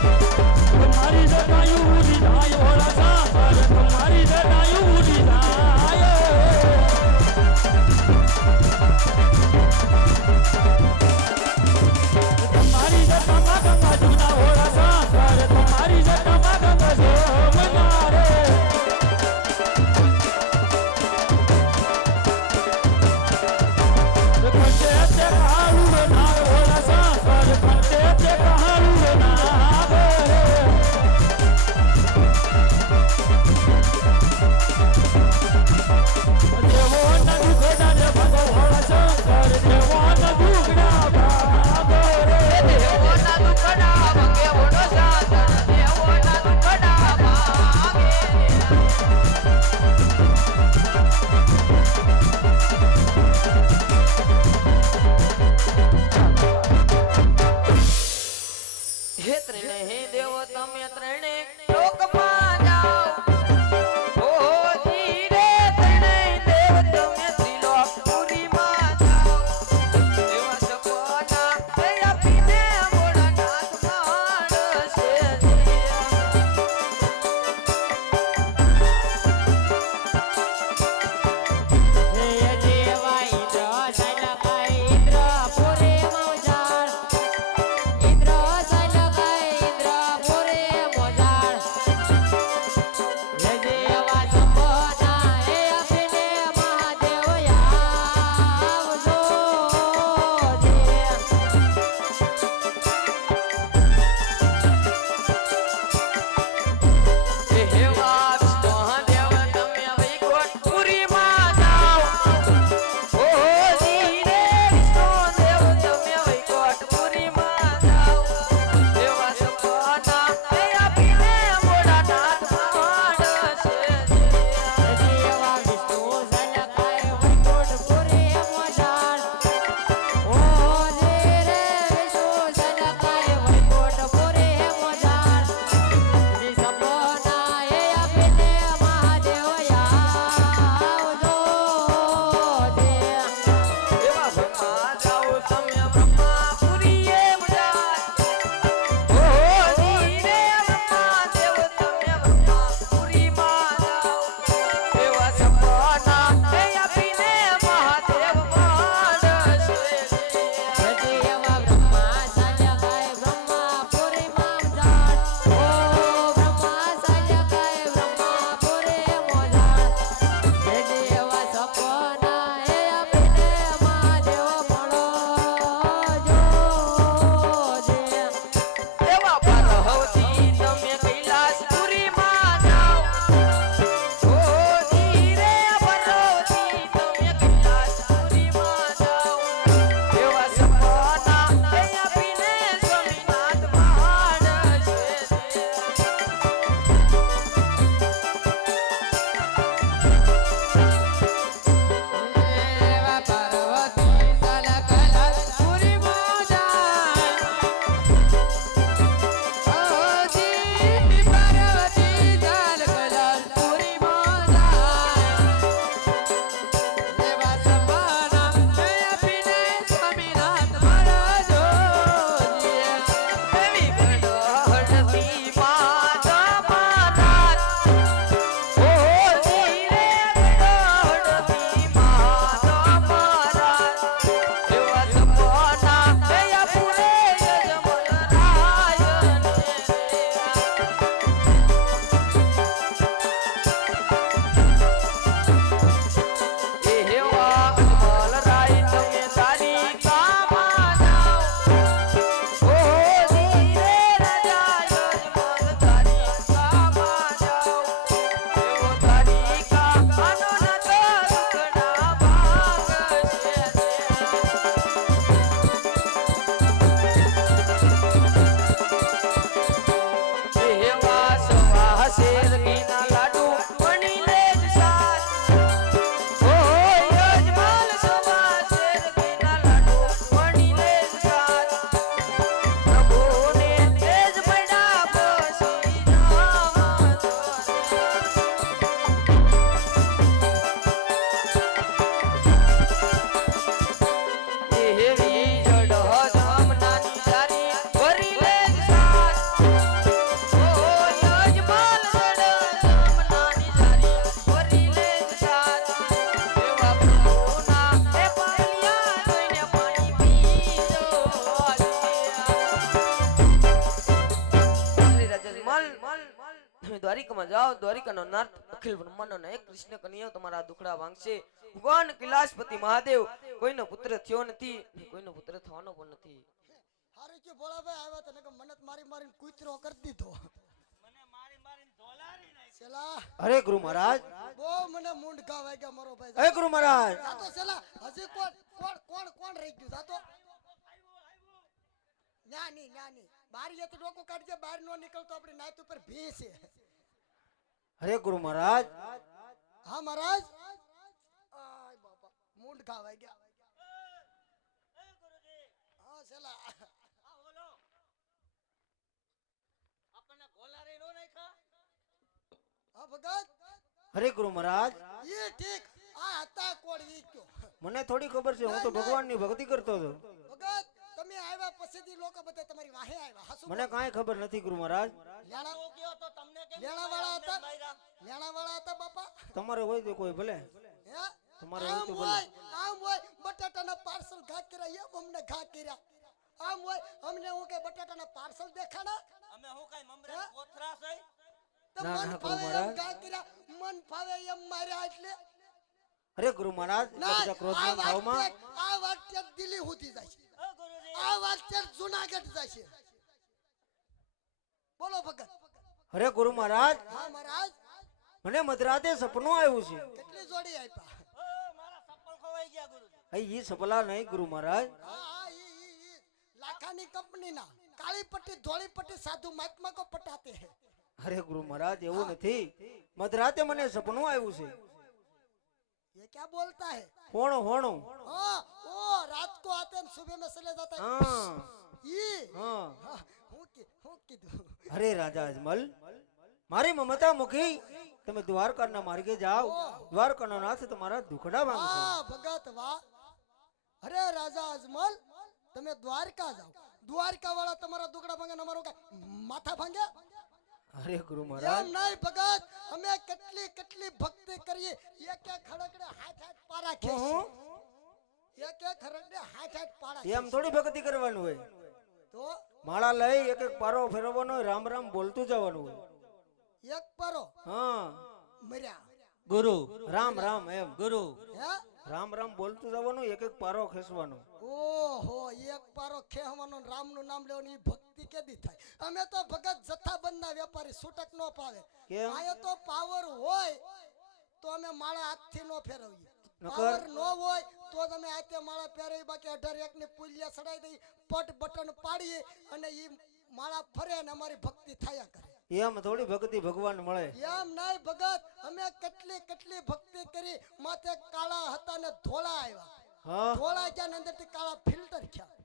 તમારી જટાયું ઉડી જાય ઓલા સાસર તમારી જટાયું ઉડી જાય તમારી જટામાં ગંગા જુના ઓલા સાસર તમારી જટામાં ગંગા જમના રે કંઠે તે કાળું ના ઓલા સાસર કંઠે તે કાળું ના દેવોના દુખડા રે ભગો ઓલા શંકર દેવોના દુખડા ભાગો રે દેવોના દુખડા ભગે ઓલો સાસર દેવોના દુખડા ભાગે હે ત્રણે હે દેવ તમે ત્રણે લોકમાં જાઓ ઓ ધીરે ત્રણે દેવ તમે ત્રિલોકપુરીમાં જાઓ એવા સપના એ આપીને ભોળાનાથ માણસે મોજા દ્વારિકામાં જાઓ, દ્વારિકાનો નાથ અખિલ બ્રહ્માંડનો નાયક કૃષ્ણ કનૈયો તમારા દુખડા વાંગશે. ભગવાન કૈલાસપતિ મહાદેવ કોઈનો પુત્ર થયો નથી, કોઈનો પુત્ર થવાનો પણ નથી. હારું કે ભોળાભાઈ આવ્યા તો નકર મને જ મારી મારીને કૂતરો કરી દીધો. સેલા અરે ગુરુ મહારાજ, બહુ મને મૂંઢ ઘા વાગ્યા મારો ભાઈ. અરે ગુરુ મહારાજ, જાતો સેલા હજી કોણ કોણ કોણ કોણ રહી ગયું જાતો. ન્યાની બારી તો ડોકો કાઢજે, બહાર નો નીકળતો આપણી નાત ઉપર ભી છે. અરે ગુરુ મહારાજ, હા મહારાજ. આય બાપા મૂંઢ ઘા વાગ્યા. હા સેલા હા ભગત. અરે ગુરુ મહારાજ, એ ઠીક આ હતા કોણ ઈ કયો. મને થોડી ખબર છે, હું તો ભગવાનની ભક્તિ કરતો હતો. ભગત તમે આવ્યા પછીથી લોકો બધા તમારી વાહે આવ્યા. હાસુ મને કાંઈ ખબર નથી ગુરુ મહારાજ. લેણાવાળા હતા બાપા. તમારે હોય તો કોઈ ભલે. હે તમારે હોય તો ભલે. આમ હોય બટાટાના પાર્સલ ઘા કર્યા, એમ અમને ઘા કર્યા. આમ હોય અમને હું કે બટાટાના પાર્સલ દેખાડા. અમે હું કઈ મમરા કોથરા છે? તો ના, મન ના, ફાવે ગુરુ એમ ઘા કર્યા, મન ફાવે એમ માર્યા. એટલે અરે ગુરુ મહારાજ, એટલા બધા ક્રોધના ભાવમાં આ વાત ત્યાં દિલ્હી સુધી જાય છે. ઓ ગુરુજી, આ વાત ત્યાં જુનાગઢ જાય છે. બોલો ભગત. અરે ગુરુ મહારાજ, હા મહારાજ. મને મધરાતે સપનું આવ્યું છે. કેટલી જોડી આપ્યા? ઓ મારા સપલ ખોવાઈ ગયા ગુરુજી. અહીં ઈ સપલા નહીં ગુરુ મહારાજ. હા ઈ લાખાની કંપનીના કાળી પટ્ટી ધોળી પટ્ટી સાધુ મહાત્મા કો પટાતે હે. અરે ગુરુ મહારાજ, એવું નથી. મધરાતે મને સપનું આવ્યું છે. ये क्या बोलता है? હોણું હોણું. हाँ ओ रात को आते हैं सुबह में चले जाता है. હા ये હા. हाँ, હું કીધું. અરે રાજા અજમલ, મારી મમતા મૂકી તમે દ્વારકાના માર્ગે જાઓ. દ્વારકાનો નાથ તમારા દુખડા માંગશે. વાહ ભગત વાહ. અરે રાજા અજમલ તમે દ્વારકા જાઓ. દ્વારકા વાળા તમારા દુકડા ભાંગે ને અમારો માથા ભાંગે. અરે ગુરુ મહારાજ, એમ નહીં ભગત, અમે કેટલી કેટલી ભક્તિ કરીએ. એક એક ખડકડે હાથ હાથ પારા ખેંચીએ. એક એક ખડકડે હાથ હાથ પારા એમ થોડી ભક્તિ કરવાનું હોય. તો માળા લઈ એક એક પારો ફેરવવાનો હોય, રામ રામ બોલતું જવાનું હોય. એક પરો હા, મર્યા. ગુરુ રામ રામ એમ. ગુરુ હે રામ રામ બોલતું જવાનું, એક એક પારો ખેંચવાનો. ઓહો એક પારો ખેહવાનો ને રામનું નામ લેવાનું, ઈ ભક્તિ કેદી થાય? અમે તો ભગત જથ્થાબંધના વેપારી, છૂટક નો પાવે. કેમ? આયો તો પાવર હોય તો અમે માળા હાથથી નો ફેરવીએ. નકર? પાવર નો હોય તો તમે હાથે માળા ફેરવી. બાકી 18 ની પુલિયા ચડાઈ દઈ, પટ બટન પાડીએ અને ઈ માળા ફરે ને અમારી ભક્તિ થયા કરે. એમ થોડી ભક્તિ ભગવાન મળે. એમ નહીં ભગત, અમે કેટલી કેટલી ભક્તિ કરી. માથે કાળા હતા ને ધોળા આવ્યા. હા, ધોળા ગયા ને અંદરથી કાળા ફિલ્ટર થયા.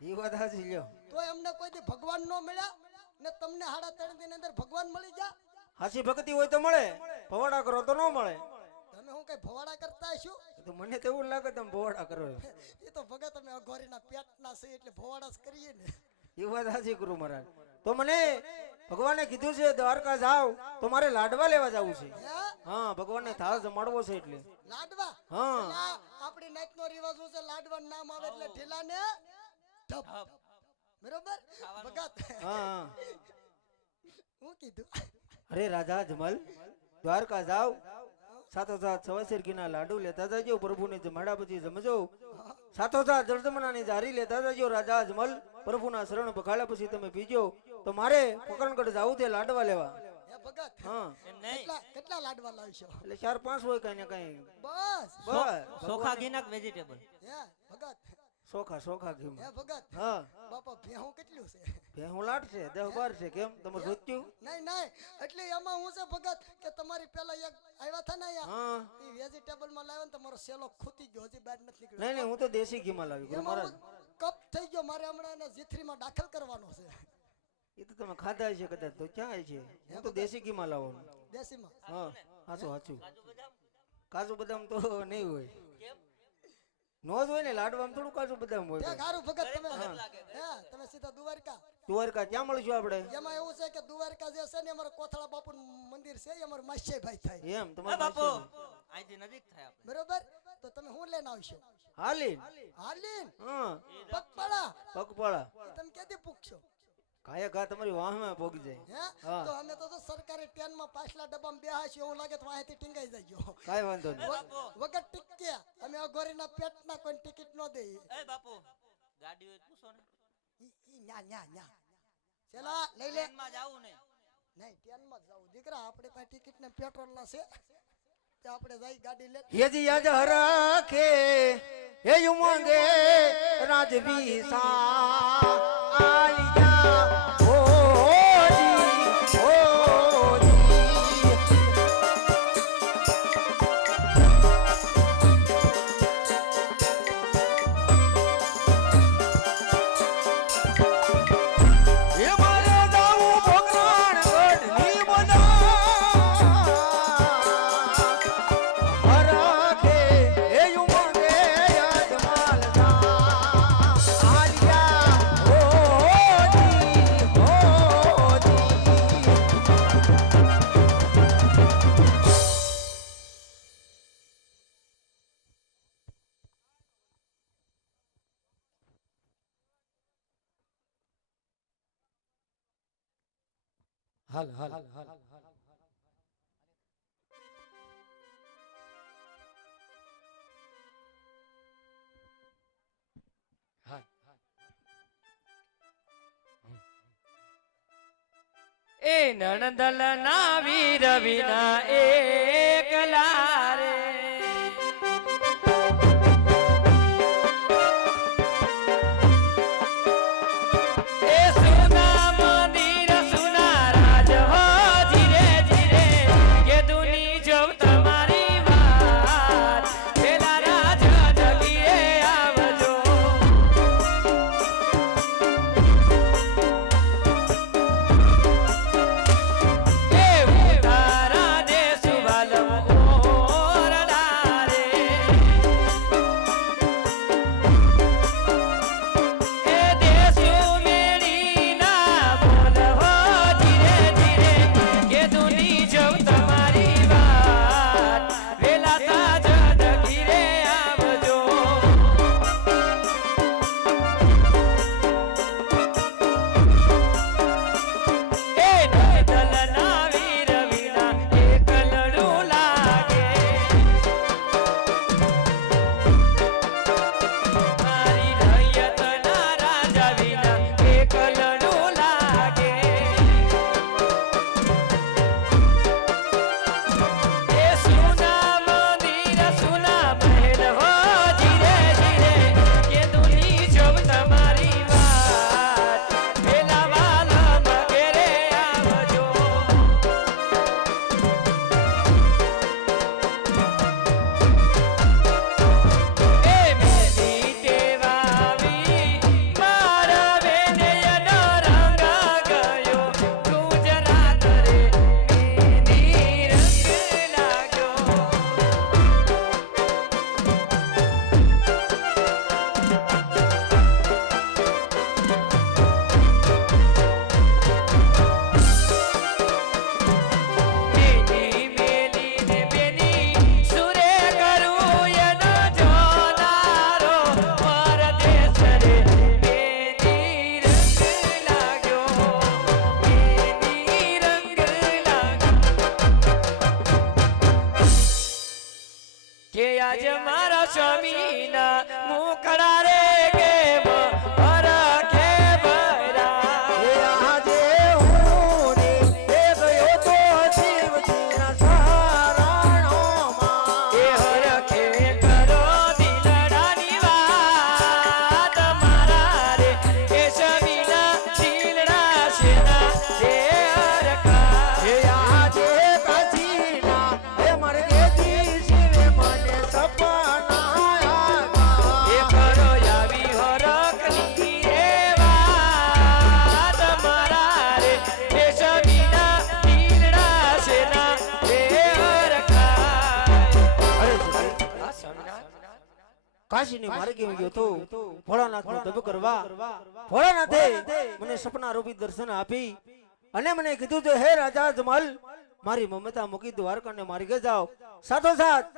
એ વાત હાચી લ્યો. તો એમને કોઈ દી ભગવાન નો મળ્યા ને તમને 3.5 ની અંદર ભગવાન મળી ગયા. હાચી ભક્તિ હોય તો મળે, ભવાડા કરો તો ન મળે. તમે હું કઈ ભવાડા કરતા હશો? તો મને તો એવું લાગે તમે ભવાડા કરો. એ તો ભગત અમે અઘોરીના પેટના છે એટલે ભવાડા જ કરીએ ને. એ વાત હાચી ગુરુ મહારાજ. તો મને ભગવાને કીધું છે દ્વારકા જાવ તો મારે લાડવા લેવા જવું છે. હે હા, ભગવાનને થાળ જમાડવો છે એટલે. લાડવા? હા. પેલા આપણી નાઈટનો રિવાજ છે લાડવાનું નામ આવે એટલે ઢીલા ને ઢપ. બરોબર ભગત? હા હા. હું કીધું? અરે રાજા જમલ, દ્વારકા જાવ સાથોસાથ સવાસેરકીના લાડુ લેતા જજો, પ્રભુને જમાડા પછી જમજો. સાથોસાથ જળજમણાની જારી લેતા જજો રાજા અજમલ. પ્રભુના શરણ બખાડ્યા પછી તમે પીજો. તો મારે પોકરણગઢ જાવું છે લાડવા લેવા. હે ભગત? હા, એમ નહીં, કેટલા લાડવા લાવશો? એટલે 4-5 હોય કઈ ને કઈ. બસ બસ ચોખા ઘીનાક વેજીટેબલ. હે ભગત? સોખા ઘી. હે ભગત? હા, બાપા ભેહું કેટલું છે? ભેહું લાટ છે 10-12 છે. કેમ તમારે જોત્યું? નહીં એટલે એમાં હું છે ભગત કે તમારી પેલા એક આવ્યા હતા ને અહીંયા, હા, એ વેજીટેબલ માં લાવ્યો ને તમારો સેલો ખૂતી ગયો, હજી બહાર નથી નીકળ્યો. નહીં હું તો દેશી ઘીમાં લાવી ગુરુ એમાં મહારાજ. હું કપ થઈ ગયો, મારે હમણાં એને જીથરીમાં દાખલ કરવાનો છે. એ તો તમે ખાધા છે કદાચ, તો ક્યાં છે? હું તો દેશી ઘીમાં લાવવાનું. દેશીમાં. હા, હાચું. કાજુ બદામ તો નહીં હોય. નો જ હોય ને લાડવામાં, થોડું કાજુ બદામ હોય. ત્યાં સારું ભગત તમે તમે સીધા દ્વારકા. દ્વારકા ક્યાં મળશું આપણે? એમાં એવું છે કે દ્વારકા જે છે ને અમારે કોથળા બાપુ મંદિર છે, એ અમારો માસ્ય ભાઈ થાય. એમ એ તમારે બાપુ પાસે? અહીંથી નજીક થાય આપણે. બરોબર? તો તમે શું લઈને આવશો? હાલી. હાલીન હા, પગપાળા? પગપાળા. એ તમે ક્યાંથી પૂછશો? કાયા ઘા તમારી વાહમાં પોગી જાય. હે હા. તો અમે તો જો સરકારી ટ્રેનમાં પાછલા ડબ્બામાં બેહાશી એવું લાગે તો અહીંથી ટીંગાઈ જાય કાંઈ વાંધો નહીં. વગર ટિકિયા અમે અઘોરીના પેટના કોઈ ટિકિટ ન દઈએ એ બાપુ ગાડી હોય તો પૂછો ને ઈ ન્યા ચલા લઈ લે ટ્રેનમાં જાવું ને નહીં ટ્રેનમાં જ જાવું દીકરા આપણે પાસે ટિકિટ ને પેટ્રોલ ના છે તે આપણે જઈ ગાડી લે યજી યજ હરખે હે યુમંગે રાજવી સા આલિયા ઓજી હે મારે દાવું ભગવાન ગઢની બધા હરખે હે યુમંગે યજમાલ સા આલિયા ઓજી હાલ હાલ હાલ એ નણદલ ના વીર વિના એકલા રે એ સુના મંદિર સુના રાજ હો ધીરે ધીરે કે દુની જવ તમારી વાત પેલા રાજ જગીએ આવજો એ ઉતારા દે સુવાલમ ઓરડા રે એ દેશો મેળી ના બોલવો ધીરે ધીરે કે દુની જવ તમારી વાત વેલા તાજ ઘીરે આવજો એ નદલ ના વીર વિના એક લડું લાગે મારી રૈયત ના રાજા વિના એક લડું લાગે એ સુના મંદિર સુના મહેલ હો ધીરે ધીરે કે દુની જવ તમારી વાત પેલા વાલમ ઘેરે આવજો એ મેલી ટેવાવી મારા વેનયનો રંગ ગયો ગુજરાત રે મેની રંગ લાગ્યો મેની મેલી ને બેની સુરે કરું એનો જોનારો પરદેશ રે મેની રંગ લાગ્યો મેની રંગ લાગ્યો કે આજ મારા સ્વામીના મુકડા રે કેમ હરખે ભર્યા એ આજે હું રે એ ગયો તો શિવજીના શરણોમાં. એ હરખે કરો દિલડાની વાત મારા રે એ સ્વામીના દિલડા શેના રે હરખા એ આજે કાશીના એ મરગેથી શિવે મને સપના આપ્યા. એ કરો આવી હરખની રે વાત મારા રે એ સ્વામીના દિલડા શેના રે હરખા અરે કાશીની માર્ગે હું ગયો તો ભોળાનાથનો તપ કરવા. ભોળાનાથે મને સપના રૂપી દર્શન આપી અને મને કીધું છે હે રાજા જમલ મારી મમતા મૂકી દ્વારકાને માર્ગે જાઓ. સાથોસાથ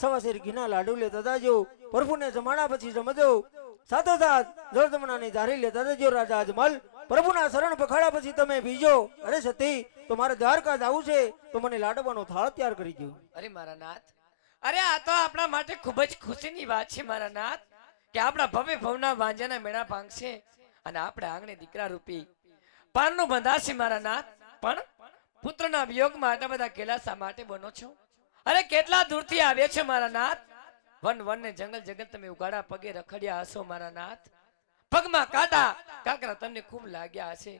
સવાશેર ઘીના લાડુ લેતા જાજો, પ્રભુને જમાડા પછી જમજો. સાથોસાથ જળ જમણાની જારી લેતા જજો રાજા અજમલ. પ્રભુના શરણ પખાડા પછી તમે બીજો અરે સતી તો મારે દ્વારકા જવું છે તો મને લાડવાનો થાળ તૈયાર કરી દો. અરે મારા નાથ, અરે આ તો આપણા માટે ખૂબ જ ખુશીની વાત છે મારા નાથ કે આપણા ભવ્ય ભવના વાંજાના મેળા ભાંગશે અને આપણે આંગણે દીકરા રૂપી પારનું બંધાશે મારા નાથ. પણ પુત્રના વિયોગમાં આટલા બધા કેલાસા માટે બનો છો? અરે કેટલા દૂરથી આવ્યા છો મારા નાથ? વન વન ને જંગલ જંગલ તમે ઉગાડા પગે રખડ્યા હશો મારા નાથ. પગમાં કાંટા કાકરા તમને ખૂબ લાગ્યા હશે.